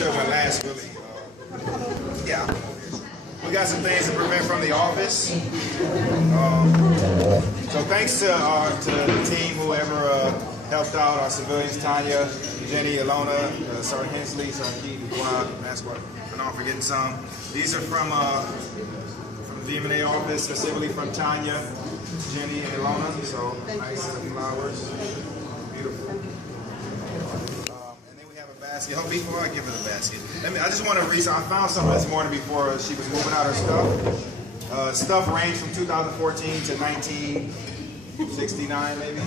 should have went last, really. Yeah. We got some things to prevent from the office. So thanks to the team, whoever helped out, our civilians, Tanya, Jenny, Ilona, Sergeant Hensley, Sergeant Keith, Dubois, Masquer. I know I'm forgetting some. These are from the M&A office, specifically from Tanya, Jenny, and Ilona. So nice flowers. Beautiful. And then we have a basket. Oh, before I give her the basket, I just want to read. I found something this morning before she was moving out her stuff. Stuff ranged from 2014 to 1969, maybe.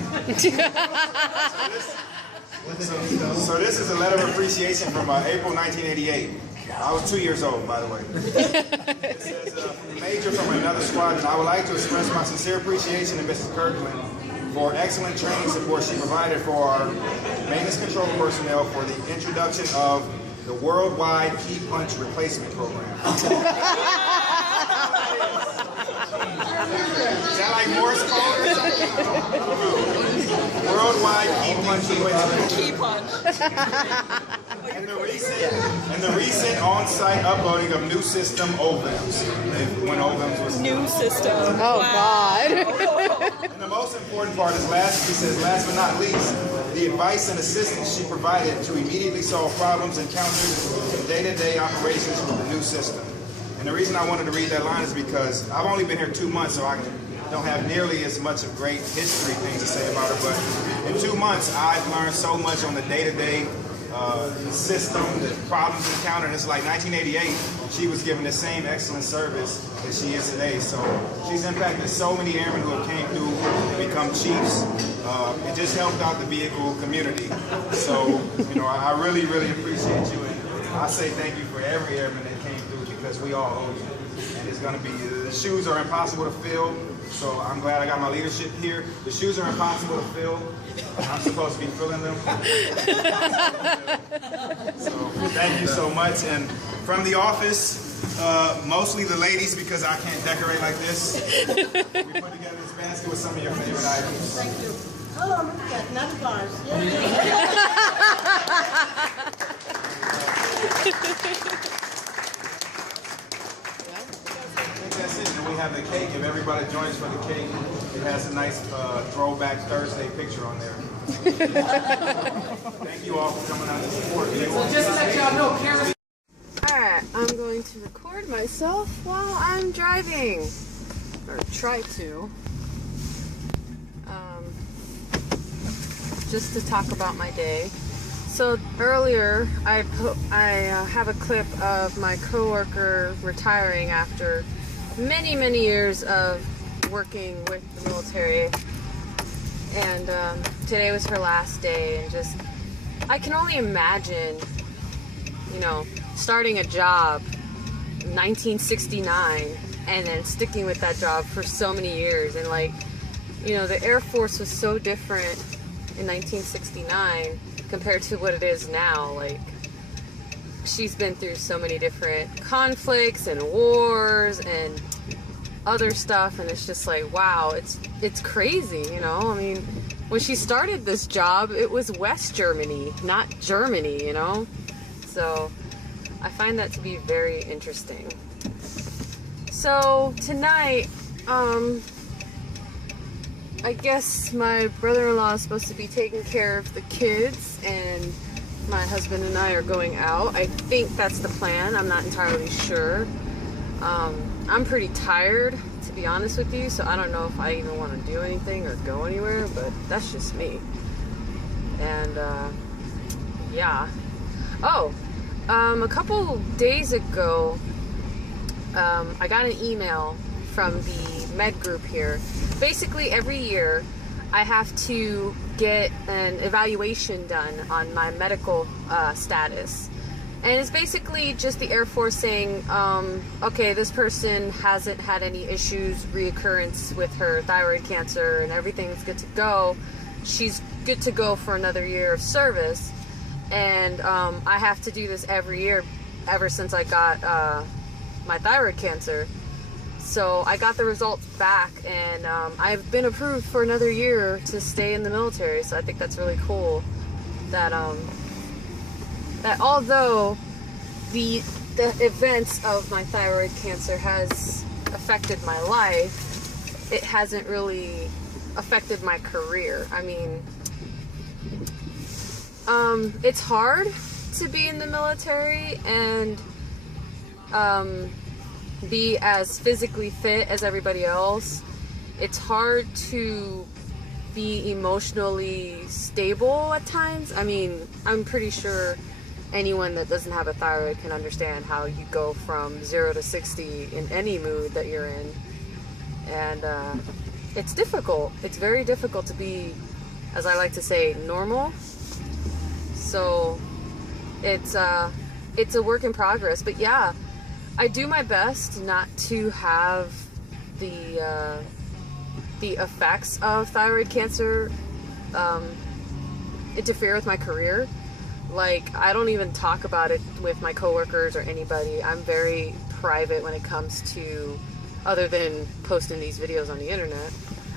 So this is a letter of appreciation from April 1988. I was 2 years old, by the way. It says, Major from another squadron, I would like to express my sincere appreciation to Mrs. Kirkland for excellent training support she provided for our maintenance control personnel for the introduction of the worldwide key punch replacement program. Is that like Morse code or something? Worldwide key punch replacement. Key punch. And the recent on-site uploading of new system OVEMS. When OVEMS was new system. Oh wow. God. And the most important part is last but not least, the advice and assistance she provided to immediately solve problems encountered in day-to-day operations with the new system. And the reason I wanted to read that line is because I've only been here 2 months, so I don't have nearly as much of great history things to say about her, but in 2 months I've learned so much on the day-to-day system, the problems encountered. It's like 1988, she was given the same excellent service that she is today. So she's impacted so many airmen who have came through to become chiefs. It just helped out the vehicle community. So, you know, I really, really appreciate you. And I say thank you for every airman that came through because we all owe you. And it's going to be, the shoes are impossible to fill. So I'm glad I got my leadership here. The shoes are impossible to fill. I'm supposed to be filling them. So thank you so much. And from the office, mostly the ladies because I can't decorate like this. We put together this basket with some of your favorite items. Thank you. Oh, look at that, nut bars. That's it. And we have the cake. If everybody joins for the cake, it has a nice throwback Thursday picture on there. Thank you all for coming out to support. Well, just to let y'all know, Karen. Alright, I'm going to record myself while I'm driving. Or try to. Just to talk about my day. So earlier, I have a clip of my coworker retiring after many, many years of working with the military. And today was her last day, and just, I can only imagine, you know, starting a job in 1969 and then sticking with that job for so many years. And like, you know, the Air Force was so different in 1969 compared to what it is now. Like, she's been through so many different conflicts and wars and other stuff, and it's just like, wow, it's crazy, you know. I mean, when she started this job, it was West Germany, not Germany, you know. So I find that to be very interesting. So tonight, I guess my brother-in-law is supposed to be taking care of the kids, and my husband and I are going out. I think that's the plan. I'm not entirely sure. I'm pretty tired, to be honest with you, so I don't know if I even want to do anything or go anywhere, but that's just me. And, yeah. Oh, a couple days ago, I got an email from the med group here. Basically, every year, I have to get an evaluation done on my medical status. And it's basically just the Air Force saying, okay, this person hasn't had any issues, reoccurrence with her thyroid cancer, and everything's good to go. She's good to go for another year of service. And I have to do this every year ever since I got my thyroid cancer. So I got the results back, and I've been approved for another year to stay in the military. So I think that's really cool that that although the events of my thyroid cancer has affected my life, it hasn't really affected my career. I mean, it's hard to be in the military and be as physically fit as everybody else. It's hard to be emotionally stable at times. I mean, I'm pretty sure anyone that doesn't have a thyroid can understand how you go from 0 to 60 in any mood that you're in. And it's difficult. It's very difficult to be, as I like to say, normal. So it's a work in progress. But yeah, I do my best not to have the effects of thyroid cancer interfere with my career. Like, I don't even talk about it with my coworkers or anybody. I'm very private when it comes to, other than posting these videos on the internet,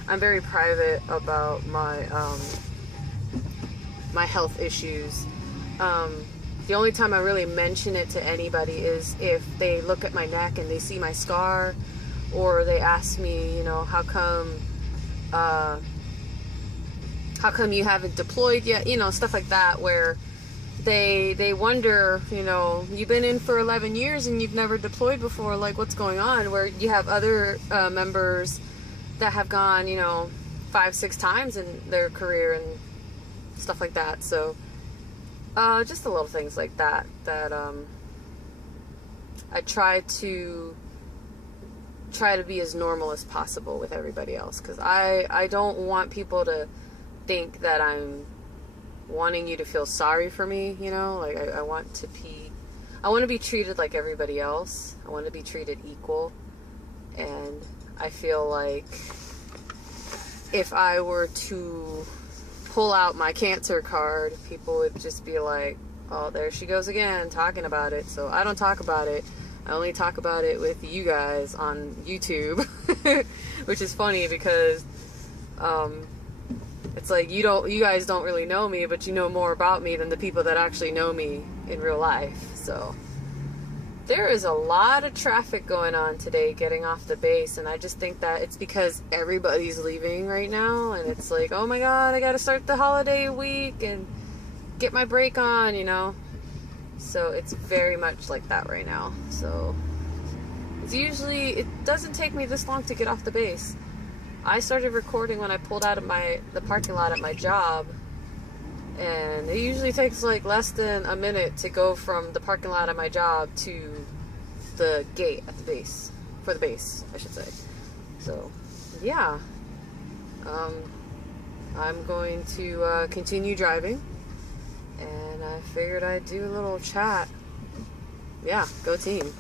I'm very private about my my health issues. The only time I really mention it to anybody is if they look at my neck and they see my scar, or they ask me, you know, how come you haven't deployed yet, you know, stuff like that, where they wonder, you know, you've been in for 11 years and you've never deployed before, like, what's going on? Where you have other members that have gone, you know, 5-6 times in their career and stuff like that. So just the little things like that I try to be as normal as possible with everybody else, because I don't want people to think that I'm wanting you to feel sorry for me, you know. Like, I want to be treated like everybody else. I want to be treated equal. And I feel like if I were to pull out my cancer card, people would just be like, oh, there she goes again talking about it. So I don't talk about it. I only talk about it with you guys on YouTube, which is funny because it's like you guys don't really know me, but you know more about me than the people that actually know me in real life. So there is a lot of traffic going on today getting off the base, and I just think that it's because everybody's leaving right now, and it's like, oh my god, I gotta start the holiday week and get my break on, you know. So it's very much like that right now. So it doesn't take me this long to get off the base. I started recording when I pulled out of the parking lot at my job, and it usually takes like less than a minute to go from the parking lot at my job to the gate at the base, for the base, I should say. So yeah, I'm going to continue driving, and I figured I'd do a little chat. Yeah, go team.